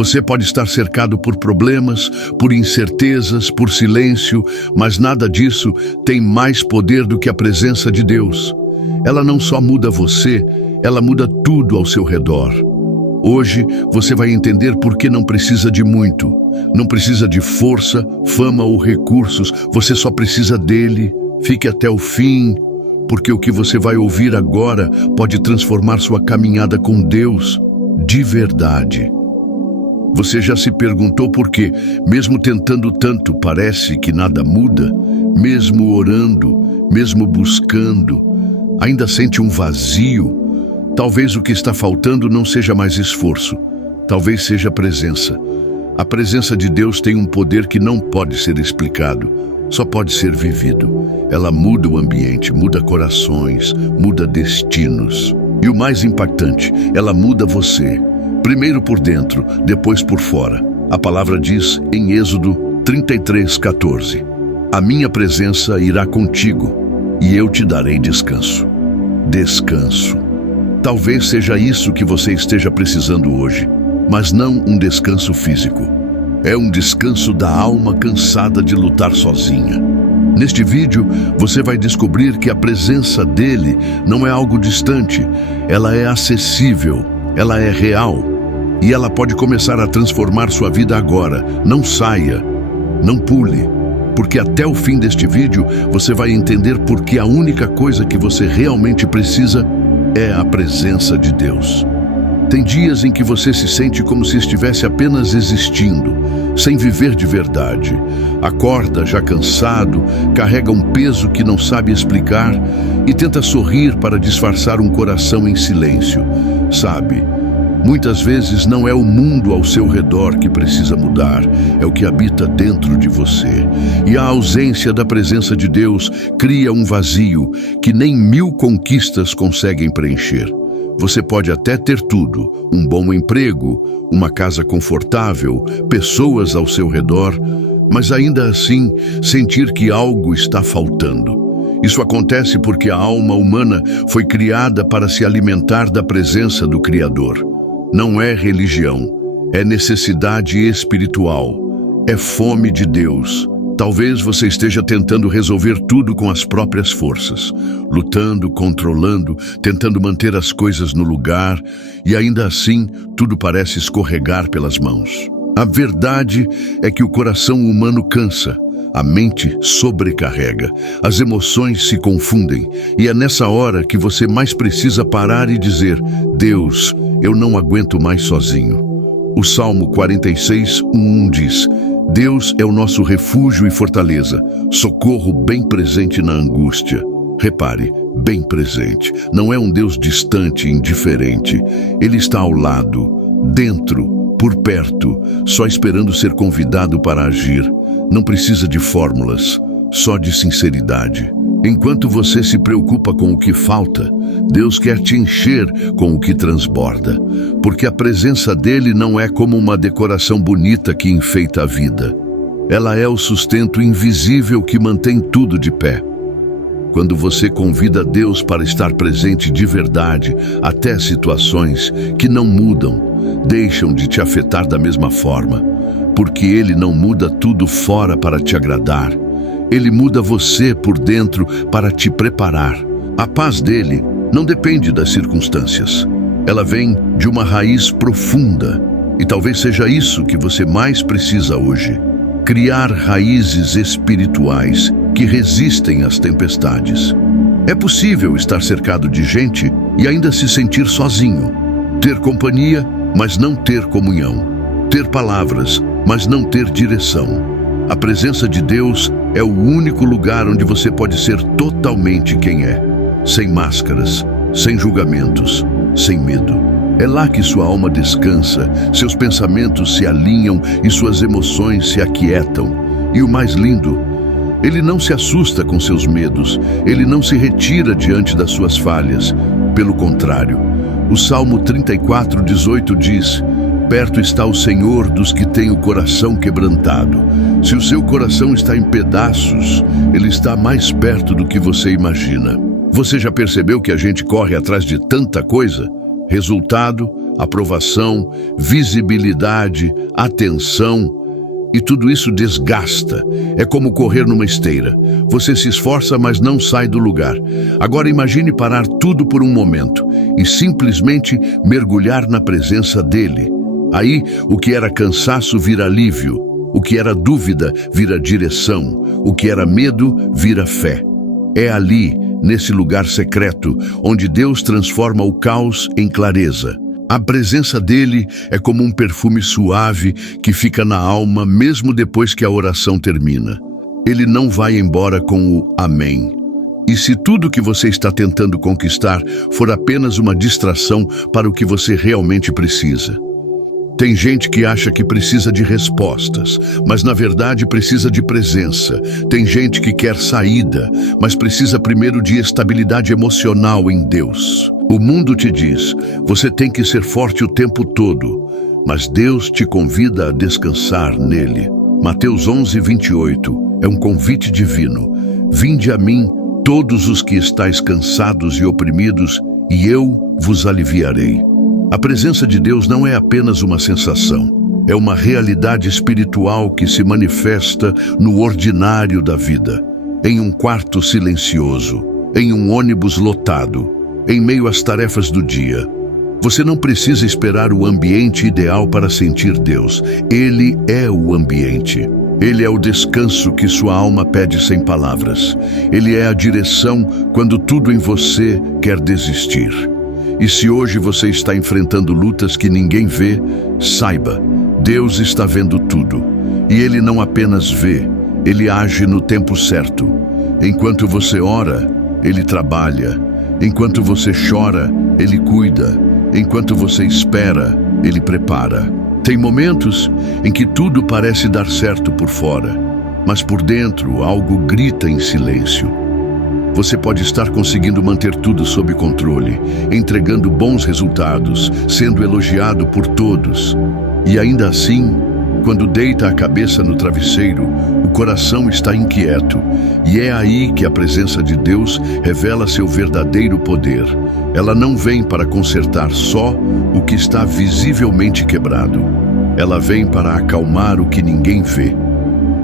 Você pode estar cercado por problemas, por incertezas, por silêncio, mas nada disso tem mais poder do que a presença de Deus. Ela não só muda você, ela muda tudo ao seu redor. Hoje você vai entender por que não precisa de muito. Não precisa de força, fama ou recursos. Você só precisa dele. Fique até o fim, porque o que você vai ouvir agora pode transformar sua caminhada com Deus de verdade. Você já se perguntou por que, mesmo tentando tanto, parece que nada muda? Mesmo orando, mesmo buscando, ainda sente um vazio? Talvez o que está faltando não seja mais esforço, talvez seja presença. A presença de Deus tem um poder que não pode ser explicado, só pode ser vivido. Ela muda o ambiente, muda corações, muda destinos. E o mais impactante, ela muda você. Primeiro por dentro, depois por fora. A palavra diz em Êxodo 33:14: A minha presença irá contigo e eu te darei descanso. Descanso. Talvez seja isso que você esteja precisando hoje, mas não um descanso físico. É um descanso da alma cansada de lutar sozinha. Neste vídeo, você vai descobrir que a presença dele não é algo distante, ela é acessível, ela é real. E ela pode começar a transformar sua vida agora. Não saia, não pule, porque até o fim deste vídeo você vai entender por que a única coisa que você realmente precisa é a presença de Deus. Tem dias em que você se sente como se estivesse apenas existindo, sem viver de verdade. Acorda já cansado, carrega um peso que não sabe explicar e tenta sorrir para disfarçar um coração em silêncio. Sabe, muitas vezes não é o mundo ao seu redor que precisa mudar, é o que habita dentro de você. E a ausência da presença de Deus cria um vazio que nem 1000 conquistas conseguem preencher. Você pode até ter tudo, um bom emprego, uma casa confortável, pessoas ao seu redor, mas ainda assim sentir que algo está faltando. Isso acontece porque a alma humana foi criada para se alimentar da presença do Criador. Não é religião, é necessidade espiritual, é fome de Deus. Talvez você esteja tentando resolver tudo com as próprias forças, lutando, controlando, tentando manter as coisas no lugar, e ainda assim tudo parece escorregar pelas mãos. A verdade é que o coração humano cansa, a mente sobrecarrega, as emoções se confundem, e é nessa hora que você mais precisa parar e dizer: Deus, eu não aguento mais sozinho. O Salmo 46:1 diz: Deus é o nosso refúgio e fortaleza, socorro bem presente na angústia. Repare, bem presente. Não é um Deus distante e indiferente. Ele está ao lado, dentro, por perto, só esperando ser convidado para agir. Não precisa de fórmulas, só de sinceridade. Enquanto você se preocupa com o que falta, Deus quer te encher com o que transborda, porque a presença dele não é como uma decoração bonita que enfeita a vida. Ela é o sustento invisível que mantém tudo de pé. Quando você convida Deus para estar presente de verdade, até situações que não mudam, deixam de te afetar da mesma forma, porque ele não muda tudo fora para te agradar. Ele muda você por dentro para te preparar. A paz dele não depende das circunstâncias. Ela vem de uma raiz profunda. E talvez seja isso que você mais precisa hoje. Criar raízes espirituais que resistem às tempestades. É possível estar cercado de gente e ainda se sentir sozinho. Ter companhia, mas não ter comunhão. Ter palavras, mas não ter direção. A presença de Deus é o único lugar onde você pode ser totalmente quem é, sem máscaras, sem julgamentos, sem medo. É lá que sua alma descansa, seus pensamentos se alinham e suas emoções se aquietam. E o mais lindo, ele não se assusta com seus medos, ele não se retira diante das suas falhas. Pelo contrário, o Salmo 34:18 diz: Perto está o Senhor dos que têm o coração quebrantado. Se o seu coração está em pedaços, ele está mais perto do que você imagina. Você já percebeu que a gente corre atrás de tanta coisa? Resultado, aprovação, visibilidade, atenção. E tudo isso desgasta. É como correr numa esteira. Você se esforça, mas não sai do lugar. Agora imagine parar tudo por um momento e simplesmente mergulhar na presença dele. Aí, o que era cansaço vira alívio. O que era dúvida vira direção. O que era medo vira fé. É ali, nesse lugar secreto, onde Deus transforma o caos em clareza. A presença dele é como um perfume suave que fica na alma mesmo depois que a oração termina. Ele não vai embora com o amém. E se tudo que você está tentando conquistar for apenas uma distração para o que você realmente precisa? Tem gente que acha que precisa de respostas, mas na verdade precisa de presença. Tem gente que quer saída, mas precisa primeiro de estabilidade emocional em Deus. O mundo te diz, você tem que ser forte o tempo todo, mas Deus te convida a descansar nele. Mateus 11:28 é um convite divino. Vinde a mim, todos os que estáis cansados e oprimidos, e eu vos aliviarei. A presença de Deus não é apenas uma sensação, é uma realidade espiritual que se manifesta no ordinário da vida, em um quarto silencioso, em um ônibus lotado, em meio às tarefas do dia. Você não precisa esperar o ambiente ideal para sentir Deus. Ele é o ambiente. Ele é o descanso que sua alma pede sem palavras. Ele é a direção quando tudo em você quer desistir. E se hoje você está enfrentando lutas que ninguém vê, saiba, Deus está vendo tudo. E Ele não apenas vê, Ele age no tempo certo. Enquanto você ora, Ele trabalha. Enquanto você chora, Ele cuida. Enquanto você espera, Ele prepara. Tem momentos em que tudo parece dar certo por fora, mas por dentro algo grita em silêncio. Você pode estar conseguindo manter tudo sob controle, entregando bons resultados, sendo elogiado por todos. E ainda assim, quando deita a cabeça no travesseiro, o coração está inquieto. E é aí que a presença de Deus revela seu verdadeiro poder. Ela não vem para consertar só o que está visivelmente quebrado. Ela vem para acalmar o que ninguém vê.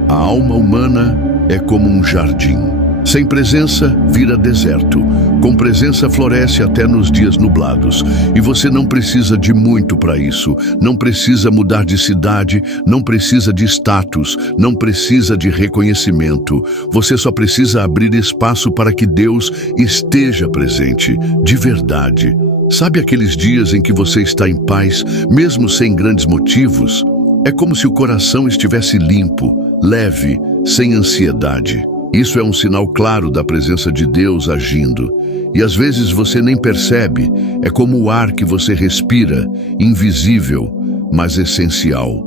A alma humana é como um jardim. Sem presença, vira deserto. Com presença, floresce até nos dias nublados. E você não precisa de muito para isso. Não precisa mudar de cidade, não precisa de status, não precisa de reconhecimento. Você só precisa abrir espaço para que Deus esteja presente, de verdade. Sabe aqueles dias em que você está em paz, mesmo sem grandes motivos? É como se o coração estivesse limpo, leve, sem ansiedade. Isso é um sinal claro da presença de Deus agindo. E às vezes você nem percebe, é como o ar que você respira, invisível, mas essencial.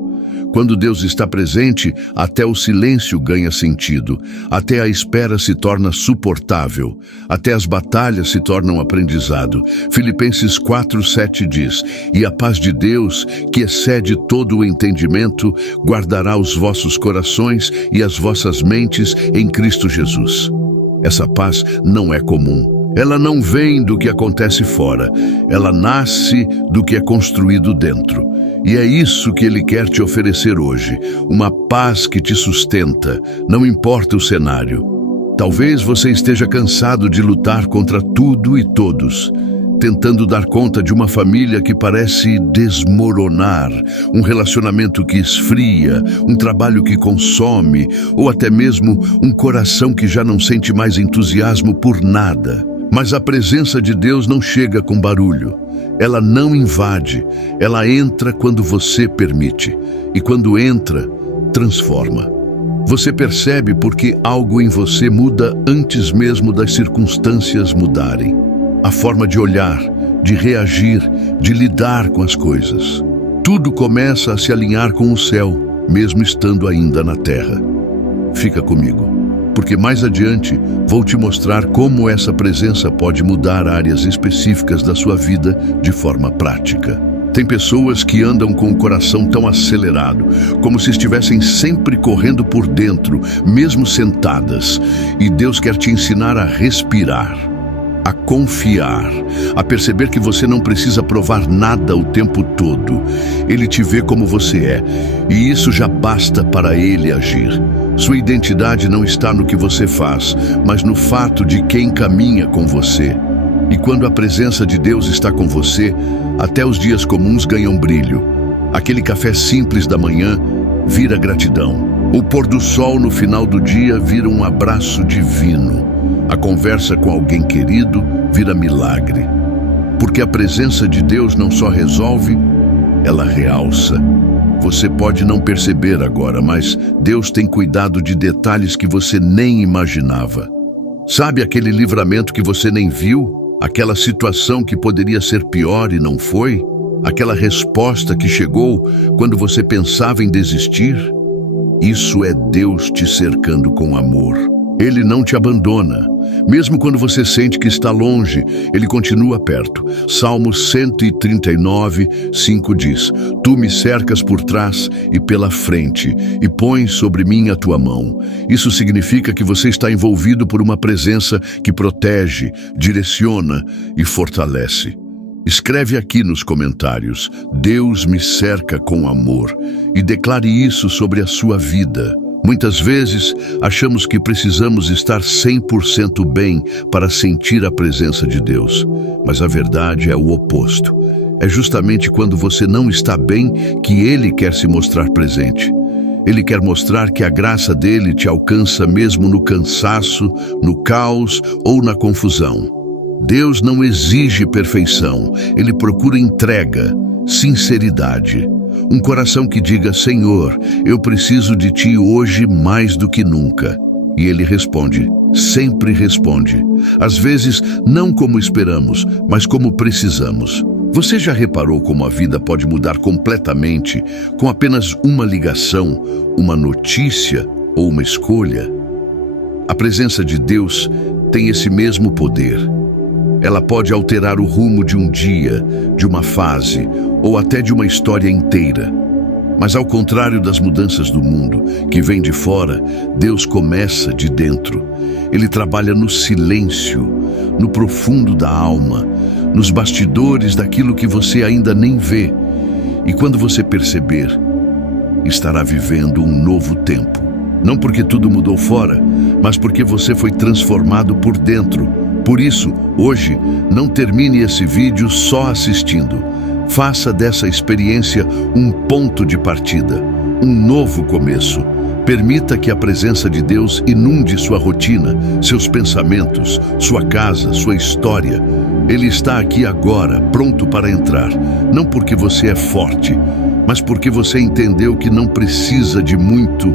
Quando Deus está presente, até o silêncio ganha sentido, até a espera se torna suportável, até as batalhas se tornam aprendizado. Filipenses 4:7 diz, e a paz de Deus, que excede todo o entendimento, guardará os vossos corações e as vossas mentes em Cristo Jesus. Essa paz não é comum. Ela não vem do que acontece fora, ela nasce do que é construído dentro. E é isso que Ele quer te oferecer hoje, uma paz que te sustenta, não importa o cenário. Talvez você esteja cansado de lutar contra tudo e todos, tentando dar conta de uma família que parece desmoronar, um relacionamento que esfria, um trabalho que consome, ou até mesmo um coração que já não sente mais entusiasmo por nada. Mas a presença de Deus não chega com barulho. Ela não invade, ela entra quando você permite. E quando entra, transforma. Você percebe porque algo em você muda antes mesmo das circunstâncias mudarem. A forma de olhar, de reagir, de lidar com as coisas. Tudo começa a se alinhar com o céu, mesmo estando ainda na terra. Fica comigo, porque mais adiante vou te mostrar como essa presença pode mudar áreas específicas da sua vida de forma prática. Tem pessoas que andam com o coração tão acelerado, como se estivessem sempre correndo por dentro, mesmo sentadas, e Deus quer te ensinar a respirar. a confiar, a perceber que você não precisa provar nada o tempo todo. Ele te vê como você é, e isso já basta para ele agir. Sua identidade não está no que você faz, mas no fato de quem caminha com você. E quando a presença de Deus está com você, até os dias comuns ganham brilho. Aquele café simples da manhã vira gratidão. O pôr do sol no final do dia vira um abraço divino. A conversa com alguém querido vira milagre. Porque a presença de Deus não só resolve, ela realça. Você pode não perceber agora, mas Deus tem cuidado de detalhes que você nem imaginava. Sabe aquele livramento que você nem viu? Aquela situação que poderia ser pior e não foi? Aquela resposta que chegou quando você pensava em desistir? Isso é Deus te cercando com amor. Ele não te abandona. Mesmo quando você sente que está longe, Ele continua perto. Salmo 139, 5 diz: Tu me cercas por trás e pela frente, e pões sobre mim a tua mão. Isso significa que você está envolvido por uma presença que protege, direciona e fortalece. Escreve aqui nos comentários: Deus me cerca com amor, e declare isso sobre a sua vida. Muitas vezes, achamos que precisamos estar 100% bem para sentir a presença de Deus, mas a verdade é o oposto. É justamente quando você não está bem que Ele quer se mostrar presente. Ele quer mostrar que a graça dele te alcança mesmo no cansaço, no caos ou na confusão. Deus não exige perfeição, Ele procura entrega, sinceridade. Um coração que diga: Senhor, eu preciso de Ti hoje mais do que nunca. E Ele responde, sempre responde. Às vezes, não como esperamos, mas como precisamos. Você já reparou como a vida pode mudar completamente com apenas uma ligação, uma notícia ou uma escolha? A presença de Deus tem esse mesmo poder. Ela pode alterar o rumo de um dia, de uma fase ou até de uma história inteira. Mas ao contrário das mudanças do mundo, que vêm de fora, Deus começa de dentro. Ele trabalha no silêncio, no profundo da alma, nos bastidores daquilo que você ainda nem vê. E quando você perceber, estará vivendo um novo tempo. Não porque tudo mudou fora, mas porque você foi transformado por dentro. Por isso, hoje, não termine esse vídeo só assistindo. Faça dessa experiência um ponto de partida, um novo começo. Permita que a presença de Deus inunde sua rotina, seus pensamentos, sua casa, sua história. Ele está aqui agora, pronto para entrar. Não porque você é forte, mas porque você entendeu que não precisa de muito,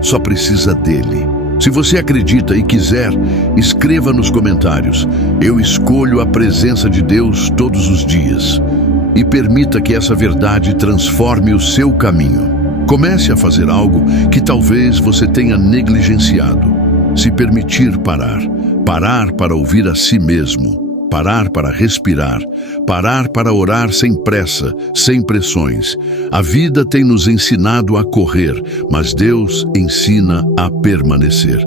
só precisa dele. Se você acredita e quiser, escreva nos comentários: eu escolho a presença de Deus todos os dias. E permita que essa verdade transforme o seu caminho. Comece a fazer algo que talvez você tenha negligenciado. Se permitir parar. Parar para ouvir a si mesmo. Parar para respirar. Parar para orar sem pressa, sem pressões. A vida tem nos ensinado a correr, mas Deus ensina a permanecer.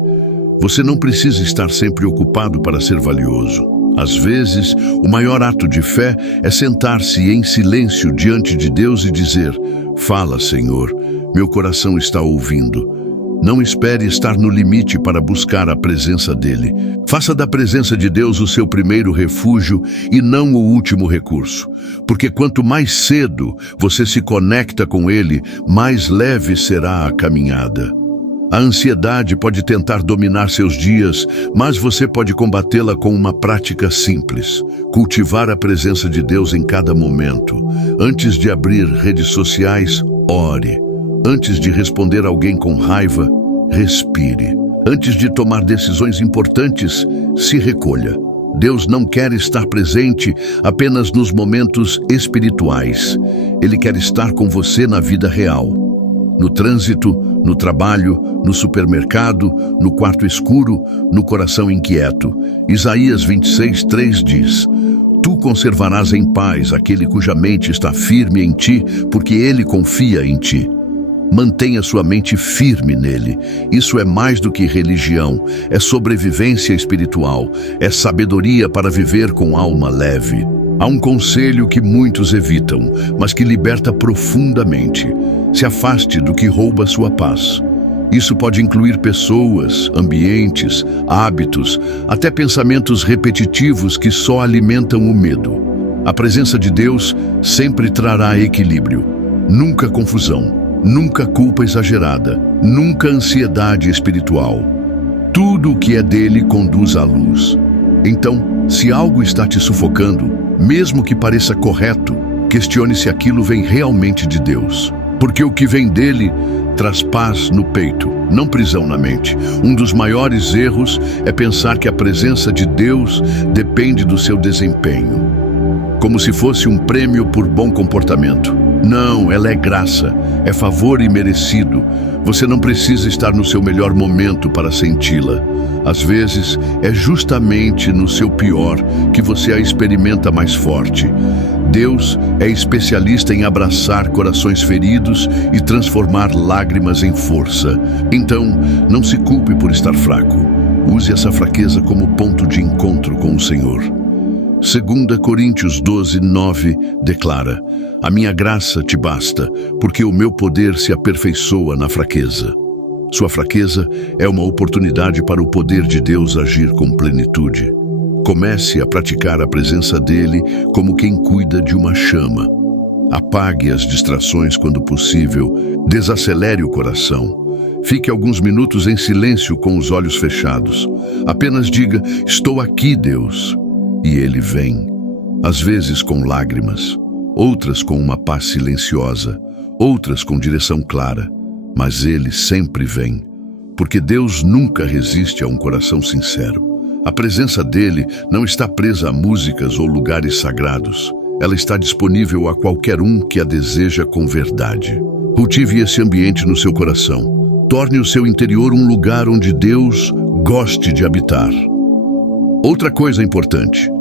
Você não precisa estar sempre ocupado para ser valioso. Às vezes, o maior ato de fé é sentar-se em silêncio diante de Deus e dizer: Fala, Senhor, meu coração está ouvindo. Não espere estar no limite para buscar a presença dele. Faça da presença de Deus o seu primeiro refúgio e não o último recurso. Porque quanto mais cedo você se conecta com ele, mais leve será a caminhada. A ansiedade pode tentar dominar seus dias, mas você pode combatê-la com uma prática simples: cultivar a presença de Deus em cada momento. Antes de abrir redes sociais, ore. Antes de responder alguém com raiva, respire. Antes de tomar decisões importantes, se recolha. Deus não quer estar presente apenas nos momentos espirituais. Ele quer estar com você na vida real. No trânsito, no trabalho, no supermercado, no quarto escuro, no coração inquieto. Isaías 26:3 diz: Tu conservarás em paz aquele cuja mente está firme em ti, porque ele confia em ti. Mantenha sua mente firme nele. Isso é mais do que religião, é sobrevivência espiritual, é sabedoria para viver com alma leve. Há um conselho que muitos evitam, mas que liberta profundamente. Se afaste do que rouba sua paz. Isso pode incluir pessoas, ambientes, hábitos, até pensamentos repetitivos que só alimentam o medo. A presença de Deus sempre trará equilíbrio, nunca confusão, nunca culpa exagerada, nunca ansiedade espiritual. Tudo o que é dele conduz à luz. Então, se algo está te sufocando, mesmo que pareça correto, questione se aquilo vem realmente de Deus. Porque o que vem dele traz paz no peito, não prisão na mente. Um dos maiores erros é pensar que a presença de Deus depende do seu desempenho, como se fosse um prêmio por bom comportamento. Não, ela é graça, é favor imerecido. Você não precisa estar no seu melhor momento para senti-la. Às vezes, é justamente no seu pior que você a experimenta mais forte. Deus é especialista em abraçar corações feridos e transformar lágrimas em força. Então, não se culpe por estar fraco. Use essa fraqueza como ponto de encontro com o Senhor. 2 Coríntios 12:9 declara: a minha graça te basta, porque o meu poder se aperfeiçoa na fraqueza. Sua fraqueza é uma oportunidade para o poder de Deus agir com plenitude. Comece a praticar a presença dele como quem cuida de uma chama. Apague as distrações quando possível, desacelere o coração. Fique alguns minutos em silêncio com os olhos fechados. Apenas diga: estou aqui, Deus. E ele vem, às vezes com lágrimas, outras com uma paz silenciosa, outras com direção clara, mas ele sempre vem, porque Deus nunca resiste a um coração sincero. A presença dele não está presa a músicas ou lugares sagrados. Ela está disponível a qualquer um que a deseja com verdade. Cultive esse ambiente no seu coração. Torne o seu interior um lugar onde Deus goste de habitar. Outra coisa importante: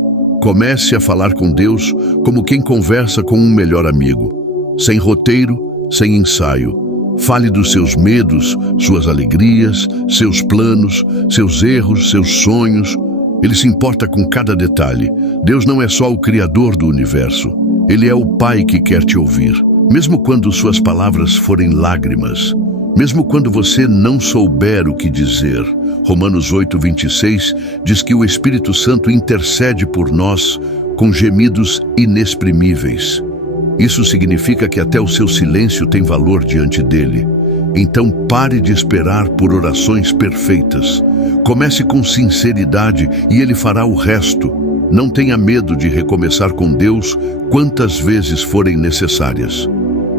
comece a falar com Deus como quem conversa com um melhor amigo. Sem roteiro, sem ensaio. Fale dos seus medos, suas alegrias, seus planos, seus erros, seus sonhos. Ele se importa com cada detalhe. Deus não é só o Criador do universo. Ele é o Pai que quer te ouvir. Mesmo quando suas palavras forem lágrimas. Mesmo quando você não souber o que dizer. Romanos 8:26 diz que o Espírito Santo intercede por nós com gemidos inexprimíveis. Isso significa que até o seu silêncio tem valor diante dele. Então pare de esperar por orações perfeitas. Comece com sinceridade e ele fará o resto. Não tenha medo de recomeçar com Deus quantas vezes forem necessárias.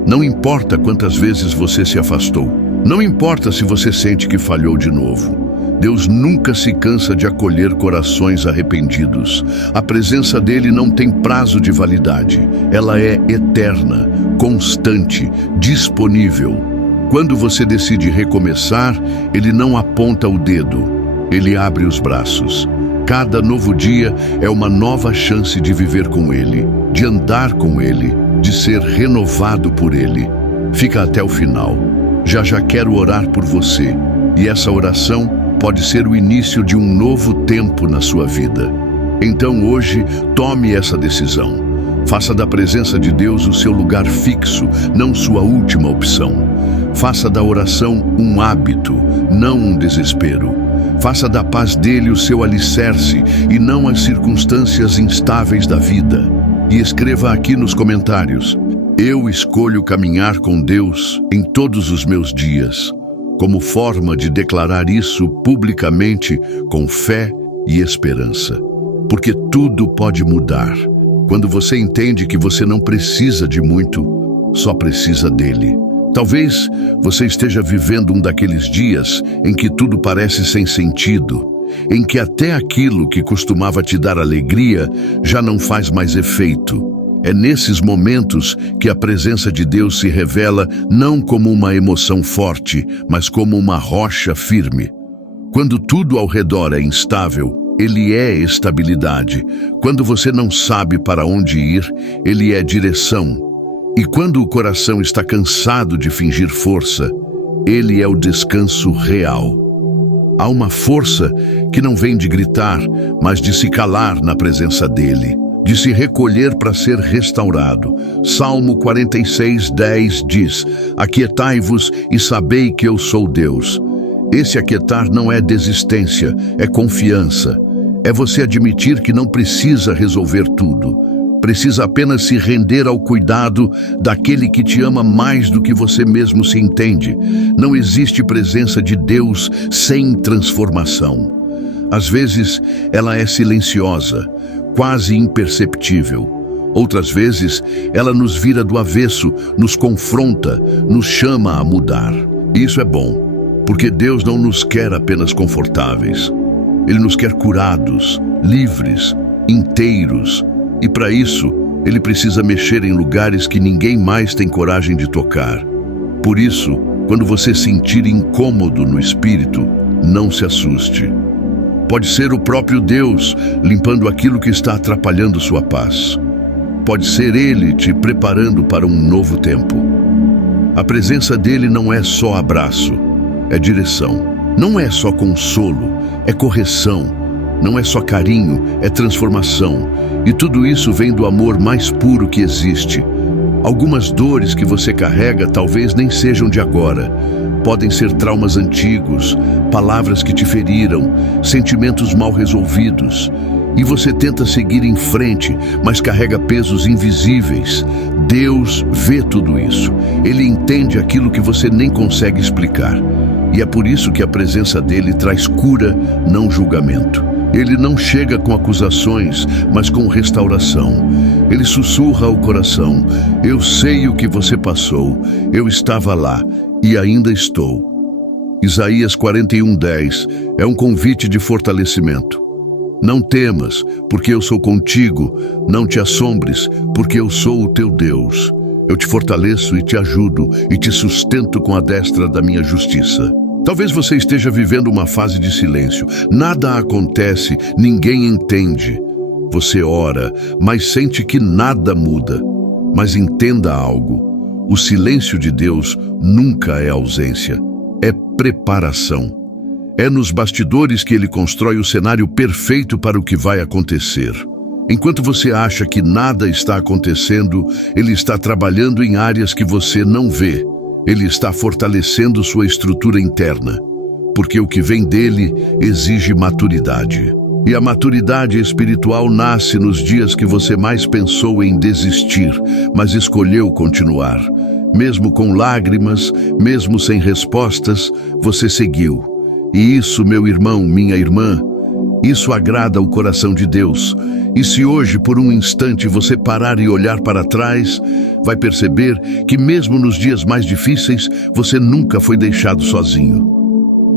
Não importa quantas vezes você se afastou. Não importa se você sente que falhou de novo. Deus nunca se cansa de acolher corações arrependidos. A presença dele não tem prazo de validade. Ela é eterna, constante, disponível. Quando você decide recomeçar, ele não aponta o dedo. Ele abre os braços. Cada novo dia é uma nova chance de viver com ele, de andar com ele, de ser renovado por ele. Fica até o final. Já quero orar por você. E essa oração pode ser o início de um novo tempo na sua vida. Então hoje, tome essa decisão. Faça da presença de Deus o seu lugar fixo, não sua última opção. Faça da oração um hábito, não um desespero. Faça da paz dele o seu alicerce e não as circunstâncias instáveis da vida. E escreva aqui nos comentários: eu escolho caminhar com Deus em todos os meus dias, como forma de declarar isso publicamente com fé e esperança. Porque tudo pode mudar. Quando você entende que você não precisa de muito, só precisa dele. Talvez você esteja vivendo um daqueles dias em que tudo parece sem sentido, em que até aquilo que costumava te dar alegria já não faz mais efeito. É nesses momentos que a presença de Deus se revela não como uma emoção forte, mas como uma rocha firme. Quando tudo ao redor é instável, ele é estabilidade. Quando você não sabe para onde ir, ele é direção. E quando o coração está cansado de fingir força, ele é o descanso real. Há uma força que não vem de gritar, mas de se calar na presença dele, de se recolher para ser restaurado. Salmo 46:10 diz: aquietai-vos e sabei que eu sou Deus. Esse aquietar não é desistência, é confiança. É você admitir que não precisa resolver tudo. Precisa apenas se render ao cuidado daquele que te ama mais do que você mesmo se entende. Não existe presença de Deus sem transformação. Às vezes, ela é silenciosa, quase imperceptível. Outras vezes, ela nos vira do avesso, nos confronta, nos chama a mudar. Isso é bom, porque Deus não nos quer apenas confortáveis. Ele nos quer curados, livres, inteiros. E para isso, ele precisa mexer em lugares que ninguém mais tem coragem de tocar. Por isso, quando você sentir incômodo no espírito, não se assuste. Pode ser o próprio Deus limpando aquilo que está atrapalhando sua paz. Pode ser Ele te preparando para um novo tempo. A presença dele não é só abraço, é direção. Não é só consolo, é correção. Não é só carinho, é transformação. E tudo isso vem do amor mais puro que existe. Algumas dores que você carrega talvez nem sejam de agora. Podem ser traumas antigos, palavras que te feriram, sentimentos mal resolvidos. E você tenta seguir em frente, mas carrega pesos invisíveis. Deus vê tudo isso. Ele entende aquilo que você nem consegue explicar. E é por isso que a presença dele traz cura, não julgamento. Ele não chega com acusações, mas com restauração. Ele sussurra ao coração: eu sei o que você passou, eu estava lá e ainda estou. Isaías 41:10 é um convite de fortalecimento. Não temas, porque eu sou contigo. Não te assombres, porque eu sou o teu Deus. Eu te fortaleço e te ajudo e te sustento com a destra da minha justiça. Talvez você esteja vivendo uma fase de silêncio. Nada acontece, ninguém entende. Você ora, mas sente que nada muda. Mas entenda algo: o silêncio de Deus nunca é ausência, é preparação. É nos bastidores que ele constrói o cenário perfeito para o que vai acontecer. Enquanto você acha que nada está acontecendo, ele está trabalhando em áreas que você não vê. Ele está fortalecendo sua estrutura interna, porque o que vem dele exige maturidade. E a maturidade espiritual nasce nos dias que você mais pensou em desistir, mas escolheu continuar. Mesmo com lágrimas, mesmo sem respostas, você seguiu. E isso, meu irmão, minha irmã, isso agrada o coração de Deus. E se hoje, por um instante, você parar e olhar para trás, vai perceber que mesmo nos dias mais difíceis, você nunca foi deixado sozinho.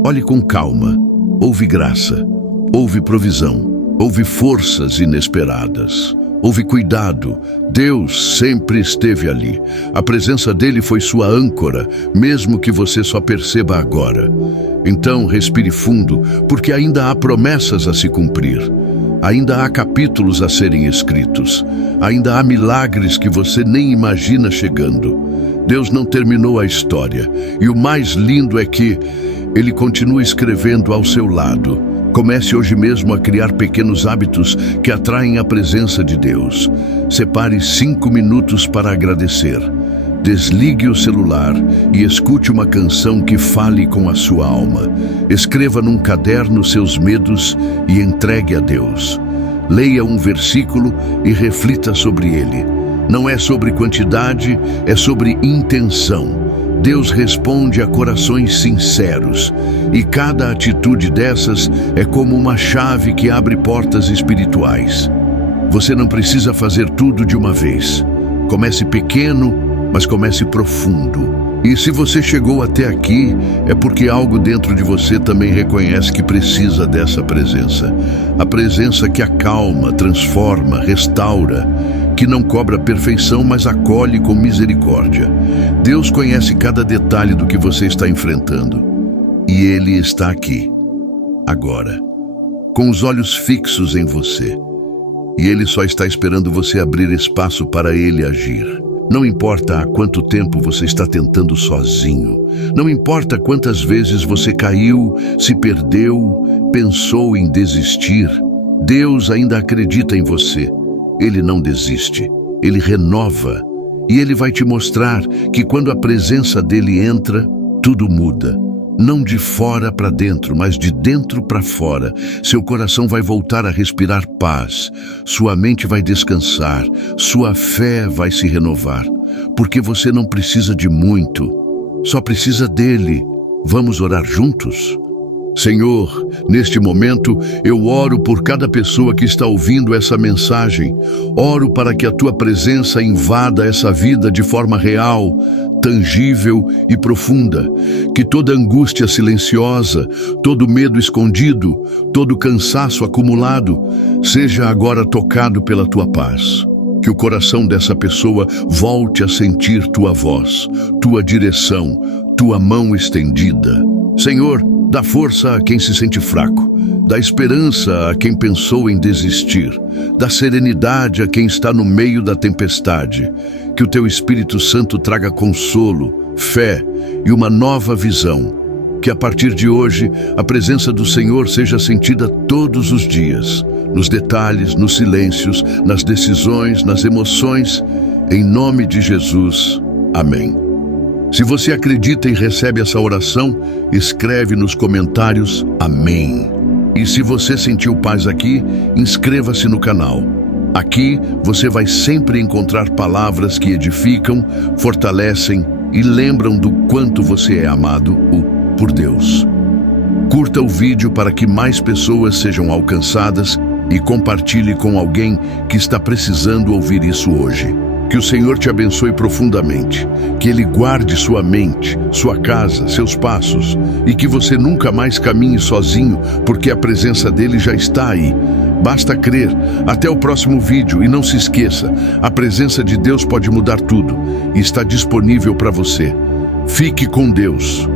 Olhe com calma. Houve graça, houve provisão, houve forças inesperadas, houve cuidado. Deus sempre esteve ali. A presença dele foi sua âncora, mesmo que você só perceba agora. Então, respire fundo, porque ainda há promessas a se cumprir. Ainda há capítulos a serem escritos. Ainda há milagres que você nem imagina chegando. Deus não terminou a história. E o mais lindo é que ele continua escrevendo ao seu lado. Comece hoje mesmo a criar pequenos hábitos que atraem a presença de Deus. Separe 5 minutos para agradecer. Desligue o celular e escute uma canção que fale com a sua alma. Escreva num caderno seus medos e entregue a Deus. Leia um versículo e reflita sobre ele. Não é sobre quantidade, é sobre intenção. Deus responde a corações sinceros. E cada atitude dessas é como uma chave que abre portas espirituais. Você não precisa fazer tudo de uma vez. Comece pequeno, mas comece profundo. E se você chegou até aqui, é porque algo dentro de você também reconhece que precisa dessa presença. A presença que acalma, transforma, restaura, que não cobra perfeição, mas acolhe com misericórdia. Deus conhece cada detalhe do que você está enfrentando. E Ele está aqui, agora, com os olhos fixos em você. E Ele só está esperando você abrir espaço para Ele agir. Não importa há quanto tempo você está tentando sozinho. Não importa quantas vezes você caiu, se perdeu, pensou em desistir. Deus ainda acredita em você. Ele não desiste. Ele renova. E Ele vai te mostrar que quando a presença dEle entra, tudo muda. Não de fora para dentro, mas de dentro para fora. Seu coração vai voltar a respirar paz. Sua mente vai descansar. Sua fé vai se renovar. Porque você não precisa de muito. Só precisa dEle. Vamos orar juntos? Senhor, neste momento, eu oro por cada pessoa que está ouvindo essa mensagem. Oro para que a Tua presença invada essa vida de forma real, tangível e profunda. Que toda angústia silenciosa, todo medo escondido, todo cansaço acumulado, seja agora tocado pela Tua paz. Que o coração dessa pessoa volte a sentir Tua voz, Tua direção, Tua mão estendida. Senhor, dá força a quem se sente fraco, dá esperança a quem pensou em desistir, dá serenidade a quem está no meio da tempestade. Que o Teu Espírito Santo traga consolo, fé e uma nova visão. Que a partir de hoje a presença do Senhor seja sentida todos os dias, nos detalhes, nos silêncios, nas decisões, nas emoções. Em nome de Jesus. Amém. Se você acredita e recebe essa oração, escreve nos comentários Amém. E se você sentiu paz aqui, inscreva-se no canal. Aqui você vai sempre encontrar palavras que edificam, fortalecem e lembram do quanto você é amado por Deus. Curta o vídeo para que mais pessoas sejam alcançadas e compartilhe com alguém que está precisando ouvir isso hoje. Que o Senhor te abençoe profundamente, que Ele guarde sua mente, sua casa, seus passos e que você nunca mais caminhe sozinho, porque a presença dEle já está aí. Basta crer. Até o próximo vídeo e não se esqueça, a presença de Deus pode mudar tudo e está disponível para você. Fique com Deus.